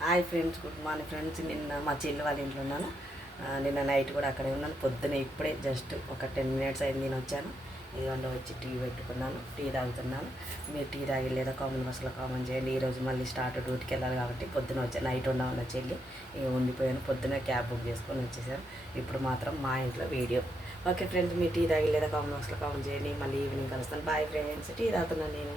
Hi friends, good morning friends. నిన్న మా చెల్లి వాళ్ళ ఇంట్లో ఉన్నాను. నిన్న నైట్ కూడా అక్కడే ఉన్నాను. పొద్దున ఇప్పుడే జస్ట్ ఒక 10 minutes అయింది నేను వచ్చాను. ఇదిగోండి వచ్చి టీ పెట్టుకున్నాను, టీ తాగుతున్నాను. మీరు టీ తాగి లేదా కామన్ బస్సులో కామన్ చేయండి. ఈరోజు మళ్ళీ డ్యూటీకి వెళ్ళాలి కాబట్టి పొద్దున వచ్చి నైట్ ఉండమన్న చెల్లి ఇక ఉండిపోయాను. పొద్దున క్యాబ్ బుక్ చేసుకొని వచ్చేసాను. ఇప్పుడు మాత్రం మా ఇంట్లో వీడియో. ఓకే ఫ్రెండ్స్, మీరు టీ తాగి లేదా కామన్ బస్సులో కామన్ చేయండి. మళ్ళీ ఈవినింగ్ కలుస్తాను. బాయ్ ఫ్రెండ్స్, టీ తాగుతున్నాను నేను.